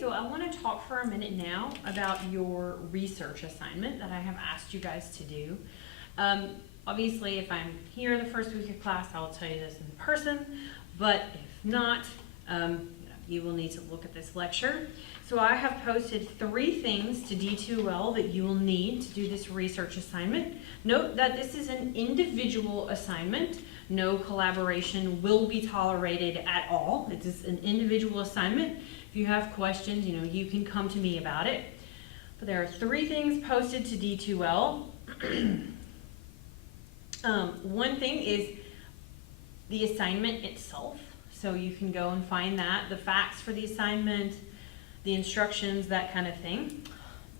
so I want to talk for a minute now about your research assignment that I have asked you guys to do. Obviously, if I'm here the first week of class, I will tell you this in person, but if not, you will need to look at this lecture. So I have posted 3 things to D2L that you will need to do this research assignment. Note that this is an individual assignment. No collaboration will be tolerated at all. It is an individual assignment. If you have questions, you can come to me about it. But there are 3 things posted to D2L. One thing is the assignment itself. So you can go and find that, the facts for the assignment, the instructions, that kind of thing.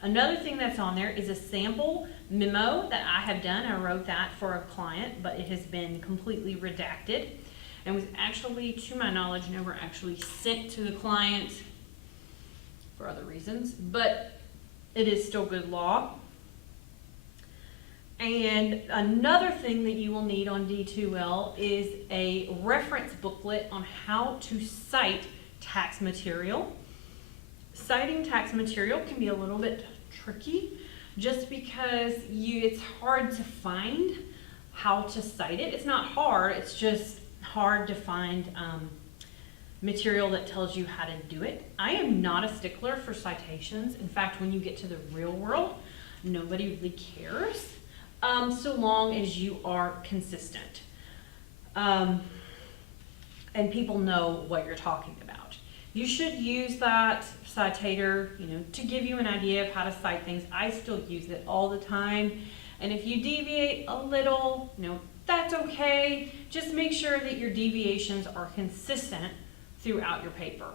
Another thing that's on there is a sample memo that I have done. I wrote that for a client, but it has been completely redacted and was actually, to my knowledge, never actually sent to the client for other reasons, but it is still good law. And another thing that you will need on D2L is a reference booklet on how to cite tax material. Citing tax material can be a little bit tricky just because it's hard to find how to cite it. It's not hard, it's just hard to find material that tells you how to do it. I am not a stickler for citations. In fact, when you get to the real world, nobody really cares. So long as you are consistent and people know what you're talking about. You should use that citator, to give you an idea of how to cite things. I still use it all the time. And if you deviate a little, that's okay. Just make sure that your deviations are consistent throughout your paper.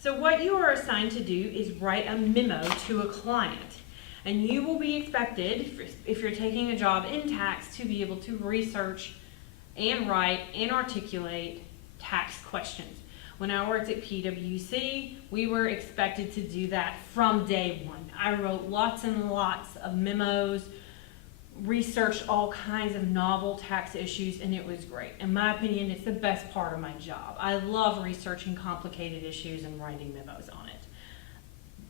So what you are assigned to do is write a memo to a client. And you will be expected, if you're taking a job in tax, to be able to research and write and articulate tax questions. When I worked at PwC, we were expected to do that from day one. I wrote lots and lots of memos, researched all kinds of novel tax issues, and it was great. In my opinion, it's the best part of my job. I love researching complicated issues and writing memos on it.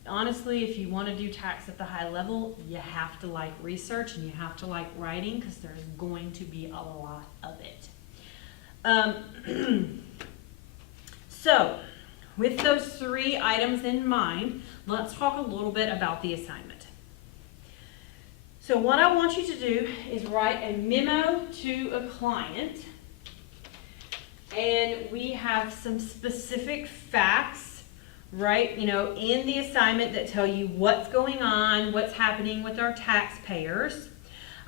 Honestly, if you want to do tax at the high level, you have to like research and you have to like writing because there's going to be a lot of it. So, with those 3 items in mind, let's talk a little bit about the assignment. So what I want you to do is write a memo to a client, and we have some specific facts, right, in the assignment that tell you what's going on, what's happening with our taxpayers.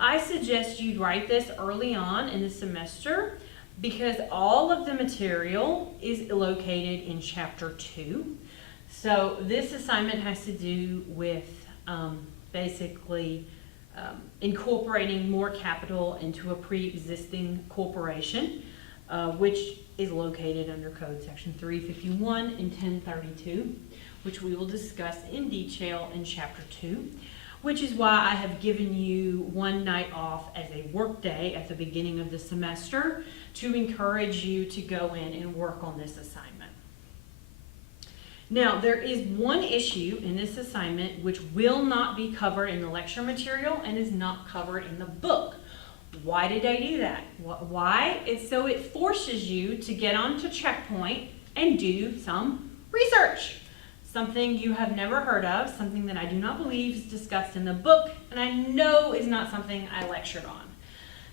I suggest you write this early on in the semester because all of the material is located in Chapter 2. So this assignment has to do with basically incorporating more capital into a pre-existing corporation, which is located under Code Section 351 and 1032, which we will discuss in detail in Chapter 2, which is why I have given you one night off as a work day at the beginning of the semester to encourage you to go in and work on this assignment. Now, there is one issue in this assignment which will not be covered in the lecture material and is not covered in the book. Why did I do that? Why? It's so it forces you to get onto Checkpoint and do some research. Something you have never heard of, something that I do not believe is discussed in the book, and I know is not something I lectured on.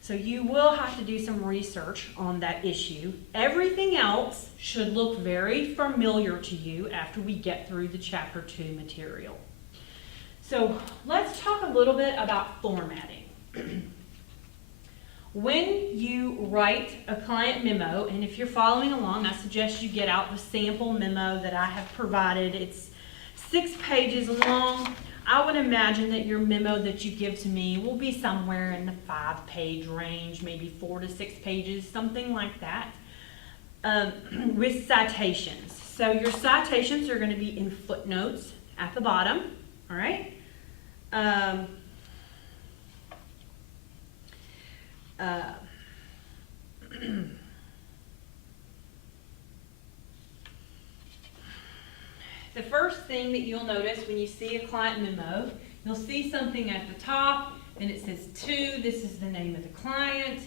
So you will have to do some research on that issue. Everything else should look very familiar to you after we get through the Chapter 2 material. So let's talk a little bit about formatting. When you write a client memo, and if you're following along, I suggest you get out the sample memo that I have provided. It's 6 pages long. I would imagine that your memo that you give to me will be somewhere in the 5-page range, maybe 4 to 6 pages, something like that, with citations. So your citations are going to be in footnotes at the bottom, all right? The first thing that you'll notice when you see a client memo, you'll see something at the top, and it says to, this is the name of the client,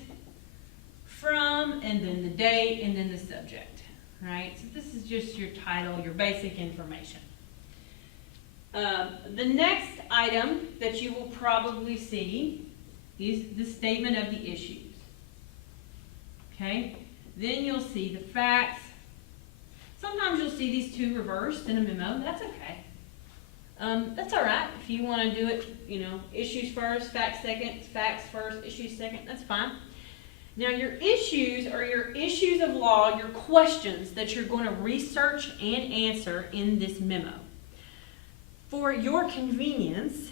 from, and then the date, and then the subject, right? So this is just your title, your basic information. The next item that you will probably see is the statement of the issues, okay? Then you'll see the facts. Sometimes you'll see these two reversed in a memo. That's okay. That's all right. If you want to do it, you know, issues first, facts second, facts first, issues second, that's fine. Now your issues are your issues of law, your questions that you're going to research and answer in this memo. For your convenience,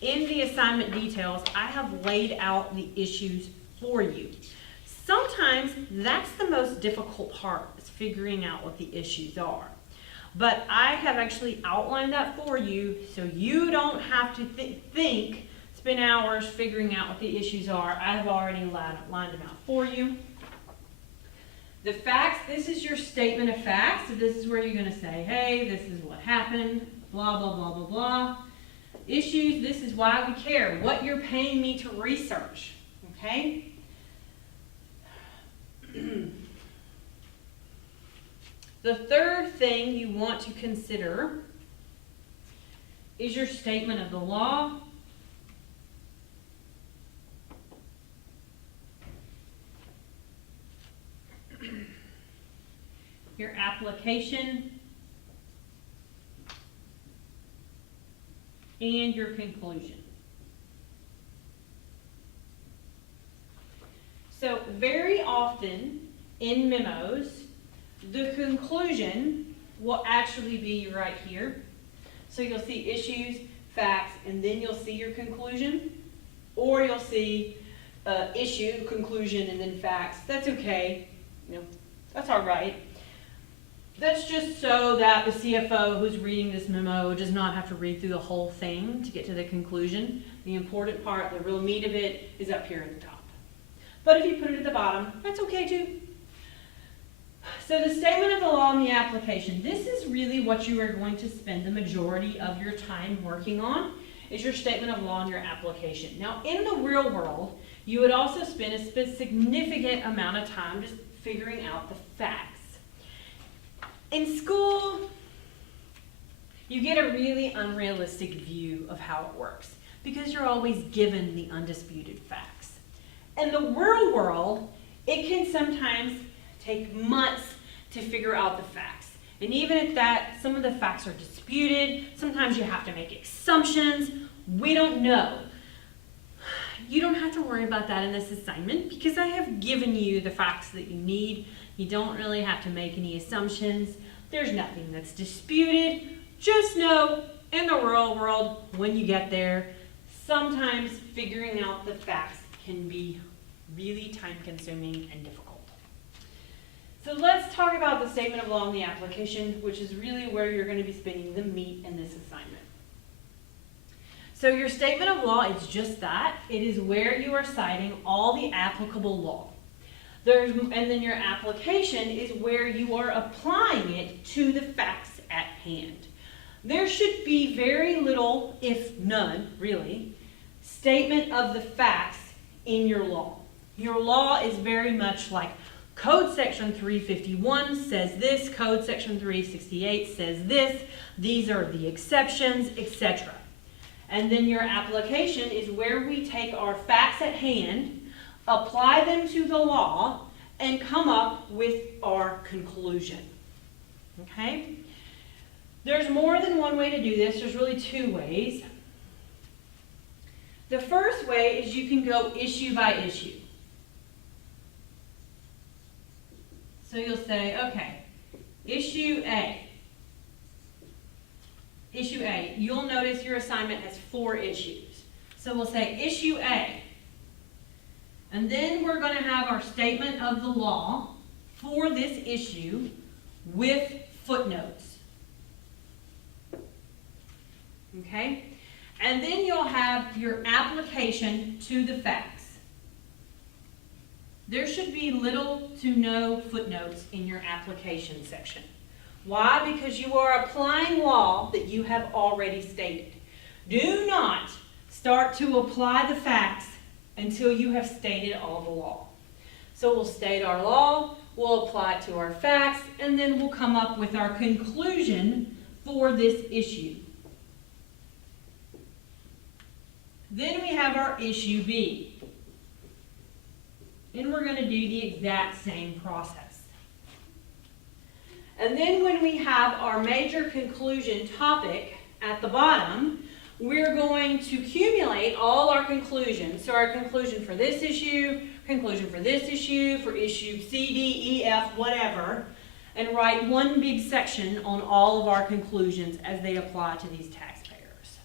in the assignment details, I have laid out the issues for you. Sometimes that's the most difficult part, is figuring out what the issues are. But I have actually outlined that for you so you don't have to spend hours figuring out what the issues are. I have already lined them out for you. The facts, this is your statement of facts. So this is where you're going to say, hey, this is what happened, blah, blah, blah, blah, blah. Issues, this is why we care, what you're paying me to research, okay? The third thing you want to consider is your statement of the law, your application, and your conclusion. So very often in memos, the conclusion will actually be right here. So you'll see issues, facts, and then you'll see your conclusion. Or you'll see issue, conclusion, and then facts. That's okay. You know, that's all right. That's just so that the CFO who's reading this memo does not have to read through the whole thing to get to the conclusion. The important part, the real meat of it, is up here at the top. But if you put it at the bottom, that's okay too. So the statement of the law and the application, this is really what you are going to spend the majority of your time working on, is your statement of law and your application. Now, in the real world, you would also spend a significant amount of time just figuring out the facts. In school, you get a really unrealistic view of how it works because you're always given the undisputed facts. In the real world, it can sometimes take months to figure out the facts. And even at that, some of the facts are disputed. Sometimes you have to make assumptions. We don't know. You don't have to worry about that in this assignment because I have given you the facts that you need. You don't really have to make any assumptions. There's nothing that's disputed. Just know, in the real world, when you get there, sometimes figuring out the facts can be really time-consuming and difficult. So let's talk about the statement of law and the application, which is really where you're going to be spending the meat in this assignment. So your statement of law is just that. It is where you are citing all the applicable law. And then your application is where you are applying it to the facts at hand. There should be very little, if none, really, statement of the facts in your law. Your law is very much like Code Section 351 says this, Code Section 368 says this, these are the exceptions, etc. And then your application is where we take our facts at hand, apply them to the law, and come up with our conclusion. Okay? There's more than one way to do this. There's really two ways. The first way is you can go issue by issue. So you'll say, okay, issue A. Issue A. You'll notice your assignment has 4 issues. So we'll say issue A. And then we're going to have our statement of the law for this issue with footnotes. Okay? And then you'll have your application to the facts. There should be little to no footnotes in your application section. Why? Because you are applying law that you have already stated. Do not start to apply the facts until you have stated all the law. So we'll state our law, we'll apply it to our facts, and then we'll come up with our conclusion for this issue. Then we have our issue B. And we're going to do the exact same process. And then when we have our major conclusion topic at the bottom, we're going to accumulate all our conclusions. So our conclusion for this issue, conclusion for this issue, for issue C, D, E, F, whatever, and write one big section on all of our conclusions as they apply to these taxpayers.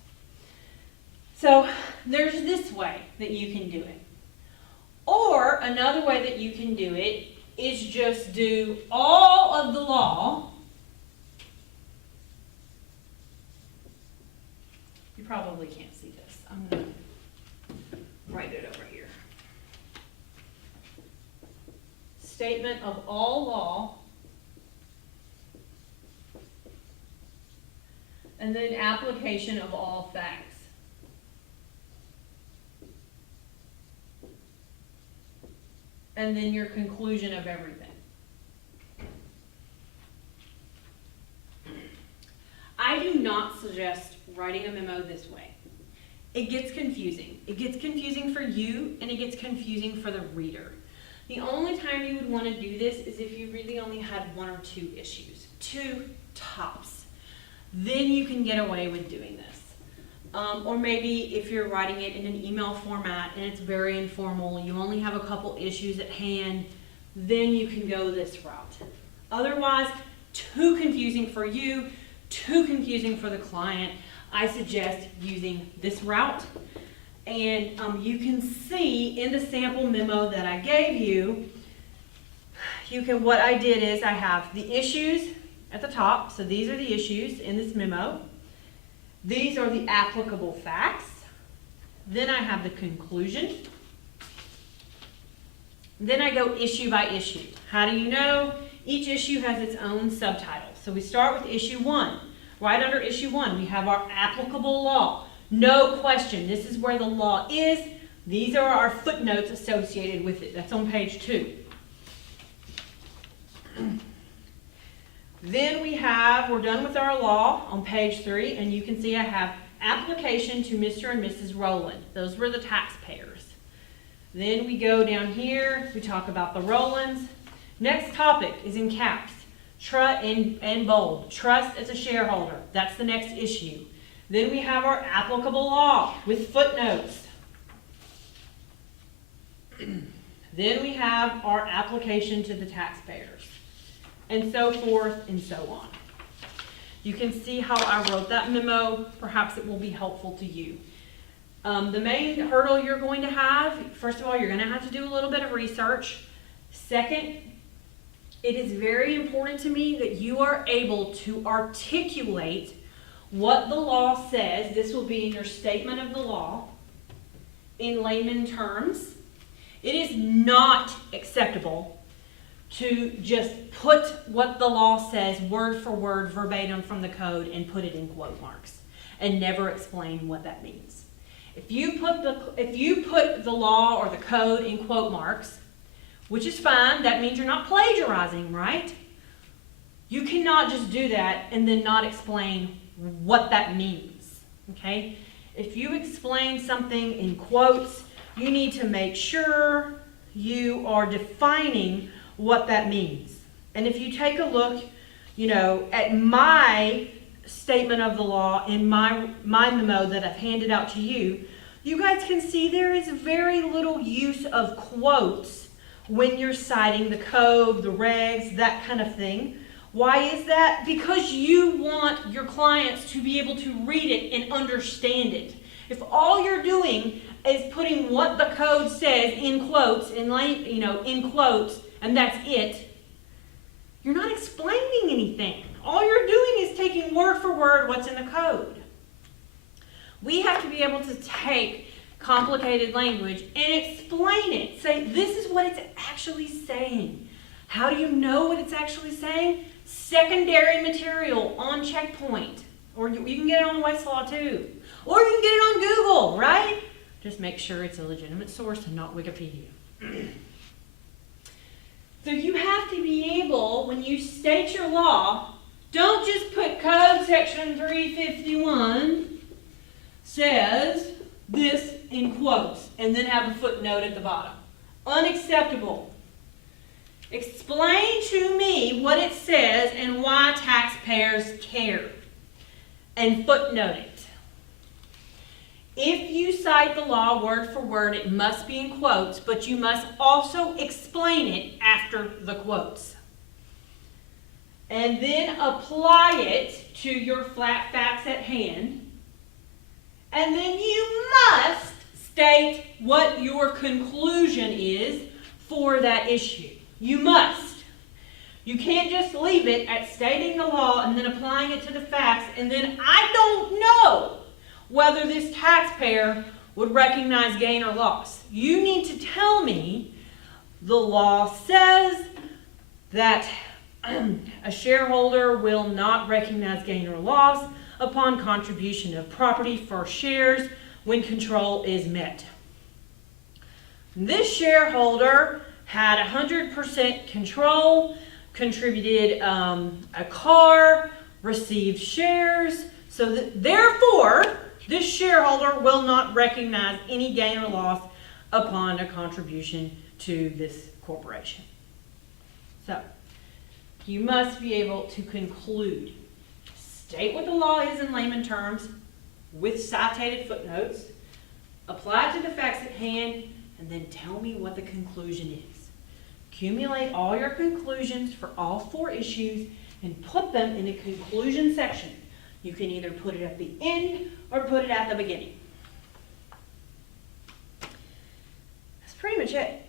So there's this way that you can do it. Or another way that you can do it is just do all of the law. You probably can't see this. I'm going to write it over here. Statement of all law. And then application of all facts. And then your conclusion of everything. I do not suggest writing a memo this way. It gets confusing. It gets confusing for you, and it gets confusing for the reader. The only time you would want to do this is if you really only had one or two issues. Two tops. Then you can get away with doing this. Or maybe if you're writing it in an email format and it's very informal, you only have a couple issues at hand, then you can go this route. Otherwise, too confusing for you, too confusing for the client. I suggest using this route. And you can see in the sample memo that I gave you, what I did is I have the issues at the top. So these are the issues in this memo. These are the applicable facts. Then I have the conclusion. Then I go issue by issue. How do you know? Each issue has its own subtitle. So we start with issue 1. Right under issue 1, we have our applicable law. No question. This is where the law is. These are our footnotes associated with it. That's on page 2. Then we're done with our law on page 3, and you can see I have application to Mr. and Mrs. Rowland. Those were the taxpayers. Then we go down here, we talk about the Rowlands. Next topic is in caps, and bold. Trust as a shareholder. That's the next issue. Then we have our applicable law with footnotes. Then we have our application to the taxpayers. And so forth and so on. You can see how I wrote that memo. Perhaps it will be helpful to you. The main hurdle you're going to have, first of all, you're going to have to do a little bit of research. Second, it is very important to me that you are able to articulate what the law says. This will be in your statement of the law in layman terms. It is not acceptable to just put what the law says word for word verbatim from the code and put it in quote marks and never explain what that means. If you put the law or the code in quote marks, which is fine, that means you're not plagiarizing, right? You cannot just do that and then not explain what that means, okay? If you explain something in quotes, you need to make sure you are defining what that means. And if you take a look, at my statement of the law in my memo that I've handed out to you, you guys can see there is very little use of quotes when you're citing the code, the regs, that kind of thing. Why is that? Because you want your clients to be able to read it and understand it. If all you're doing is putting what the code says in quotes, in quotes, and that's it, you're not explaining anything. All you're doing is taking word for word what's in the code. We have to be able to take complicated language and explain it. Say, this is what it's actually saying. How do you know what it's actually saying? secondary material on checkpoint. Or you can get it on Westlaw too. Or you can get it on Google, right? Just make sure it's a legitimate source and not Wikipedia. So you have to be able, when you state your law, don't just put code section 351 says this in quotes and then have a footnote at the bottom. Unacceptable. Explain to me what it says and why taxpayers care. And footnote it. If you cite the law word for word, it must be in quotes, but you must also explain it after the quotes. And then apply it to your flat facts at hand. And then you must state what your conclusion is for that issue. You must. You can't just leave it at stating the law and then applying it to the facts, and then I don't know whether this taxpayer would recognize gain or loss. You need to tell me the law says that a shareholder will not recognize gain or loss upon contribution of property for shares when control is met. This shareholder had 100% control, contributed a car, received shares, so that therefore this shareholder will not recognize any gain or loss upon a contribution to this corporation. So you must be able to conclude. State what the law is in layman terms with citated footnotes, apply it to the facts at hand, and then tell me what the conclusion is. Accumulate all your conclusions for all 4 issues and put them in a conclusion section. You can either put it at the end or put it at the beginning. That's pretty much it.